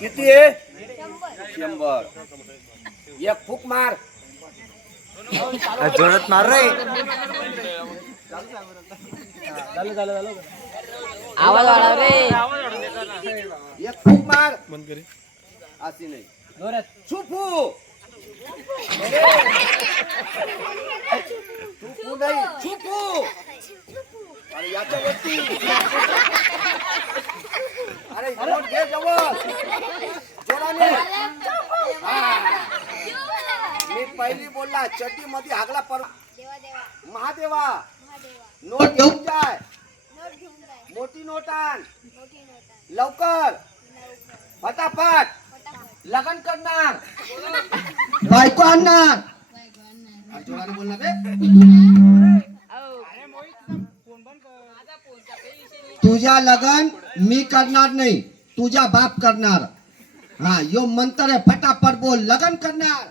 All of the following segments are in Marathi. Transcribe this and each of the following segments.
किती आहे? 100. एक फूक मार. जोरात मार रे. आवाज वाढव रे. एक फूक मार. अशी नाही. छुपू. छुपू नाही, छुपू. अरे याच्यावरती. अरे नोट घे जवळ. जोराने. मी पहिली बोलला चड्डी मध्ये हागला पर महादेवा. नोट घेऊन जाय. मोठी नोट आण. लवकर. फटाफट. लगन करणार. बायको आणणार. जोराने बोलणार रे. तुझ्या लगन मी करणार नाही, तुझा बाप करणार. हा यो मंत्र आहे. फटाफट बोल. लगन करणार.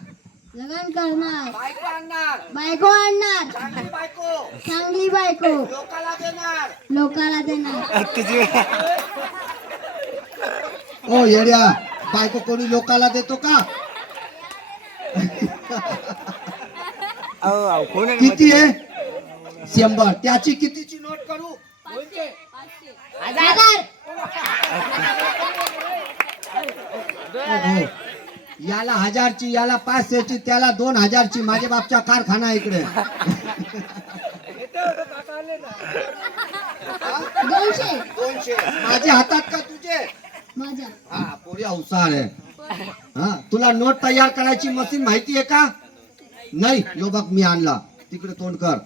लगन करणार. बायको आणणार. बायको आणणार. चांगली बायको. चांगली बायको लोकाला देणार. लोकाला देणार. ओ येड्या, बायको कोणी लोकाला देतो का? किती आहे? 100. त्याची कितीची नोट करू? 1000. याला 1000ची, याला 500ची, त्याला 2000ची. माझ्या बापचा कारखाना इकडे. 200. माझ्या हातात का तुझे? माझ्या. हा पुरी अवसार आहे. हा तुला नोट तयार करायची मशीन माहिती आहे का? नाही. लो बघ मी आणला. तिकडे तोंड कर.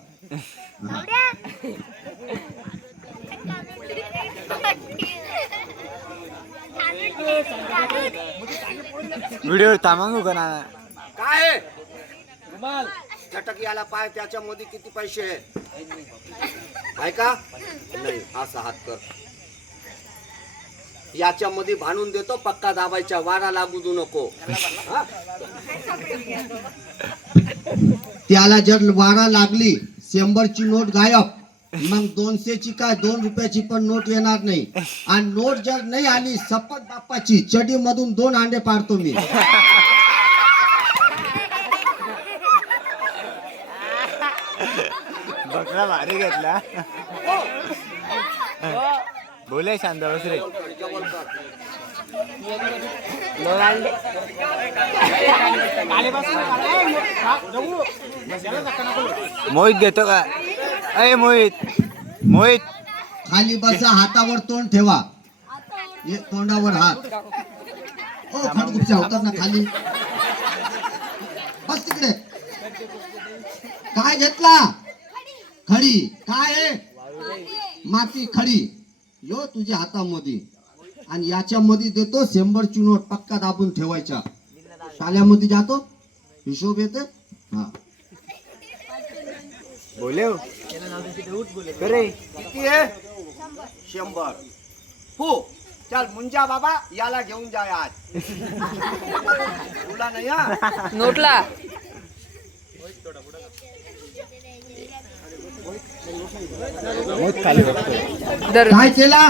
व्हिडिओ थांबू का ना. काय आहे? झटक याला पाय. त्याच्यामध्ये किती पैसे आहे का? नाही. असा हात कर. याच्यामध्ये भांडून देतो. पक्का दाबायचा. वारा लागू देऊ नको. हा? त्याला जर वारा लागली 100ची नोट गायब. मग 200ची काय 2 रुपयाची पण नोट येणार नाही. आणि नोट जर नाही आली शपथ बाप्पाची चडी मधून 2 अंडे पाडतो मी. बकरा भारी घेतला. बोले शांत बस रे. मोहित घेतो का? अय मोहित. मोहित खाली बसा. हातावर तोंड ठेवा. तोंडावर हात. ओ खडगुपच्या होतात ना खाली. बस तिकडे. काय घेतला? खडी. काय आहे? माती खडी. यो तुझ्या हातामध्ये. आणि याच्यामध्ये देतो 100ची नोट. पक्का दाबून ठेवायच्या. शाळेमध्ये जातो. हिशोब येते. हा बोले करे. किती आहे? 100. हो चल मुंजा बाबा. याला घेऊन जाय आज. तुला नाही हा नोटला. काय केला?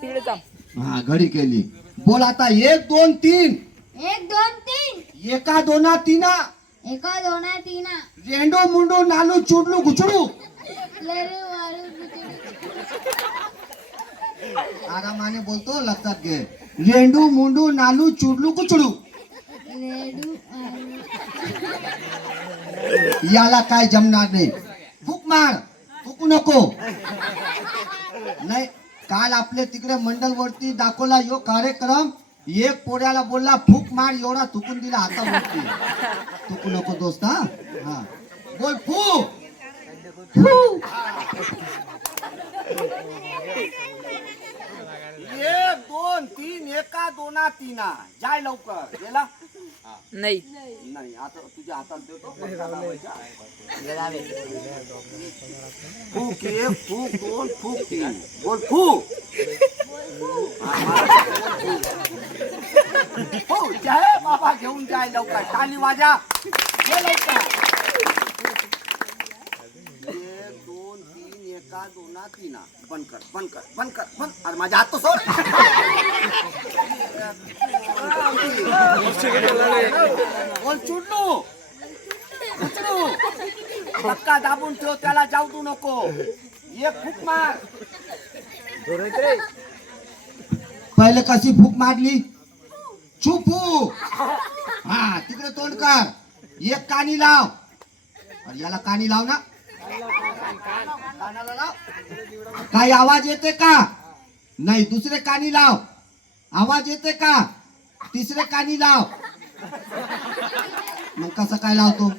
तिकडे जा. हा घडी केली. बोल आता. 1 2 3. 1 2 3. एका दोना तीना. एका दोना तीना. रेंडो मुंडो नालू चुडलू गुचडू. लेरू वारू गुचडू. आरामाने बोलतो. लक्षात घे. रेंडू मुंडू नालू चुडलू गुचडू. लेडू वारू. याला काय जमणार नाही. फूक मार. फुकू नको. नाही. काल आपल्या तिकडे मंडल वरती दाखवला यो कार्यक्रम. एक पोऱ्याला बोलला फूक मार. एवढा थुकून दिला हातावरती. थुकू नको दोस्त. हा हा बोल. फू फू. 1 2 3. एका दोना तीना. जाय लवकर. गेला नाही. नाही. आता तुझ्या हातात देतो. फूक 1 फूक 2 फूक 3. बोल फू. हो जय बाबा. घेऊन जाय लवकर. टाळी वाजा. ये लवकर. 1 2 3. एका दोना तीना. बंद कर. बंद कर. बंद कर. बंद. अरे माझ्या हात तो सोड. बोल चुडलू उचलू धक्का दाबून ठेव त्याला जाऊ तू नको एक फूक मार पहिले कशी फूक मारली चुपू हा तिकडे तोंड कर एक कानी लाव अरे याला कानी लाव ना कानाला लाव काही आवाज येते का नाही दुसरे कानी लाव आवाज येते का तिसरे कानी लाव मग कसं काय लावतो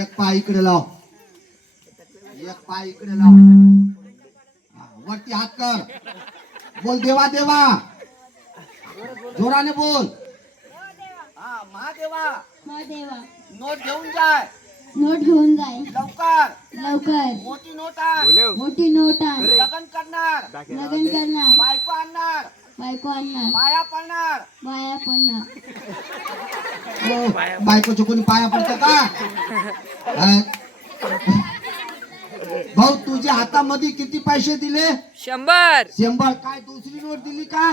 एक पाय इकडे लाव एक पाय इकडे लाव हा, वरती हात कर बोल देवा देवा जोराने बोल हा महादेवा महादेवा नोट घेऊन जाय नोट घेऊन जाय लवकर लवकर मोठी नोट आण मोठी नोट आण लग्न करणार लग्न करणार बायको आणणार बायको आणणार पाया पडणार बाया पडणार बायकोच्या कोणी पाया पडतं का भाऊ तुझ्या हातामध्ये किती पैसे दिले 100 100 काय दुसरी नोट दिली का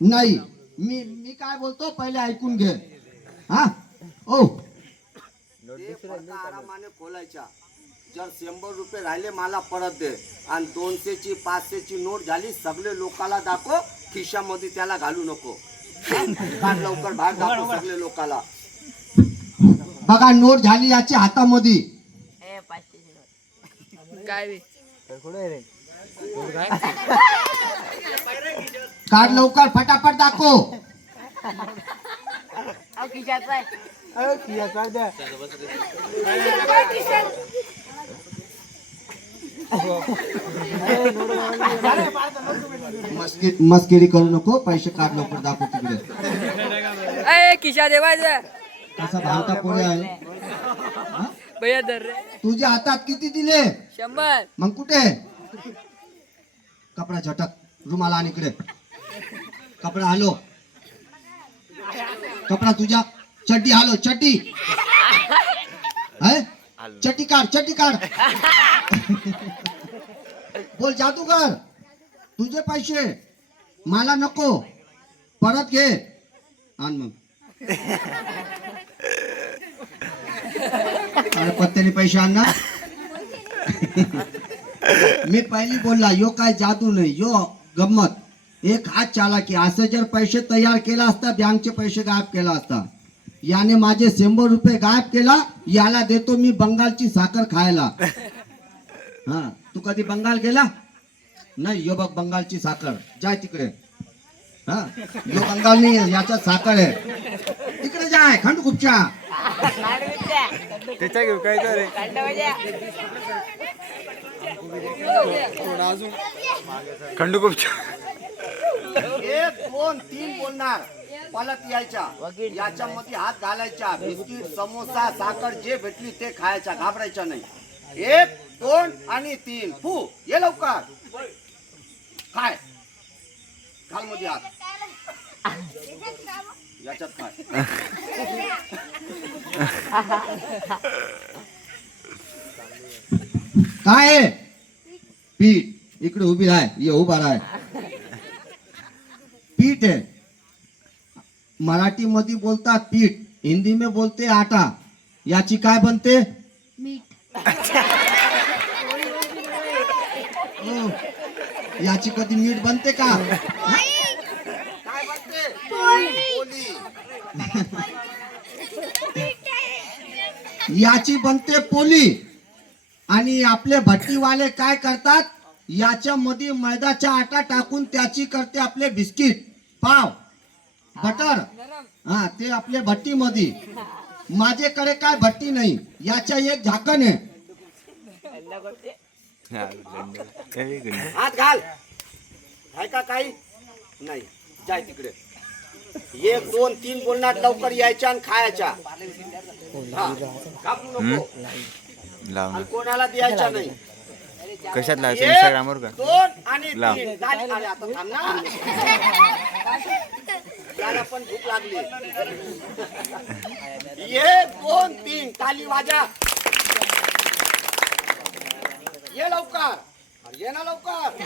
नाही मी काय बोलतो पहिले ऐकून घे हा ओ आरामाने खोलायच्या जर 100 रुपये राहिले मला परत दे आणि 200 ची 500 ची नोट झाली सगळे लोकाला दाखव खिशामध्ये त्याला घालू नको काढ लवकर बाहेर दाखव सगळे लोकाला बघा नोट झाली याच्या हातामध्ये काय बे? काढ लवकर फटाफट दाखव मस्किरी करू नको पैसे काढ लवकर दाखव तिकडे ए खिशा देवायचा कसा भावता पुढे आहे हा? भैया धर रे तुझ्या हातात किती दिले 100 मग कुठे कपडा झटक रुमाला आणि इकडे कपडा हालो कपडा तुझ्या चड्डी हालो चड्डी है चड्डी काढ बोल जादूगर तुझे पैसे मला नको परत घे आण मग अरे पत्त्याने पैसे आण ना मी पहिली बोलला यो काय जादू नाही यो गंमत एक हात चाला की असं जर पैसे तयार केला असता बँकचे पैसे गायब केला असता याने माझे 100 रुपये गायब केला याला देतो मी बंगालची साखर खायला हा तू कधी बंगाल गेला नाही यो बघ बंगालची साखर जाय तिकडे हा यो बंगाल नाही याच्यात साखर आहे तिकडे जाय खंडकुपच्या त्याच्या घेऊ काय करे खंडू एक दोन तीन बोलणार पलट यायच्या याच्यामध्ये हात घालायचा बिस्किट समोसा साखर जे भेटली ते खायचा घाबरायचा नाही 1 2 आणि 3 फू ये लवकर काय घाल मध्ये हात याच्यात काय काय आहे? पीठ इकडे उभी राह ये उभा राह पीठ है मराठी मध्ये बोलतात पीठ हिंदी में बोलते आटा याची काय बनते मीठ ओ, याची कधी मीठ बनते का काय बनते पोली याची बनते पोली आणि आपले भट्टीवाले काय करतात याच्यामध्ये मैदाचा आटा टाकून त्याची करते आपले बिस्किट पाव बटर हा ते आपले भट्टीमध्ये माझ्याकडे काय भट्टी नाही याच्या एक झाकण आहे हात घाल आहे का काही नाही जाय तिकडे 1 2 3 बोलणार लवकर यायच्या आणि खायच्या हा कापू नको आणि कोणाला द्यायचा नाही कशात लावायचं इंस्टाग्रामवर का 2 आणि लाव. 3 ताली आले आता थांब ना त्याला पण भूक लागली 1 2 3 ताली वाजा ये लवकर अरे ये ना लवकर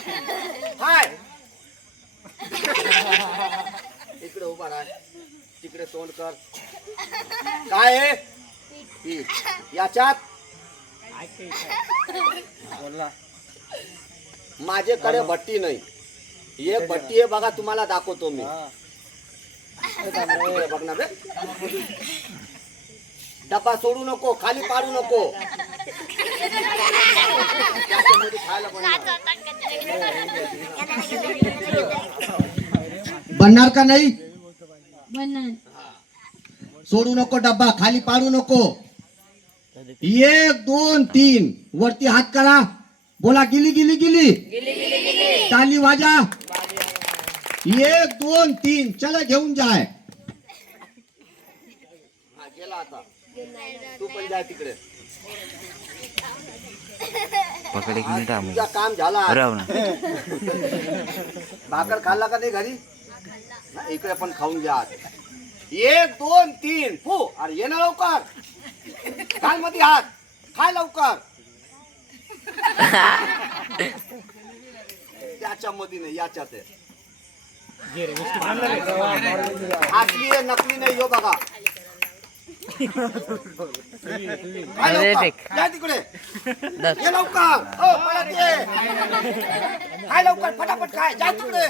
हाय इकडे उभा राह तिकडे तोंड कर. काय आहे पीठ. याच्यात माझ्याकडे भट्टी नाही. एक भट्टी आहे बघा, तुम्हाला दाखवतो मी. इकडे बघ ना बे. डब्बा सोडू नको, खाली पाडू नको. त्याच्यामध्ये खायला बनवा. बनणार का नाही? बनन. सोडू नको डब्बा, खाली पाडू नको. 1 2 3 वरती हात करा. बोला गिली गिली गिली. ताली वाजा. 1 2 3 चला घेऊन जाय. हा, गेला आता. तू पण जाय तिकडे. पकड एक मिनिट आम्ही तुझा काम झाला. राव ना. भाकर खाल्ला का नाही घरी? ना, इकडे पण खाऊन घ्या. 1 2 3 फू. अरे ये ना लवकर. घाल मध्ये हात. खाय लवकर. त्याच्यामध्ये नाही, याच्यात आहे. असली आहे, नकली नाही. यो बघा. खाय लवकर. जा तिकडे. ये लवकर. हो, परत ये. खाय लवकर, फटाफट खाय. जा तिकडे.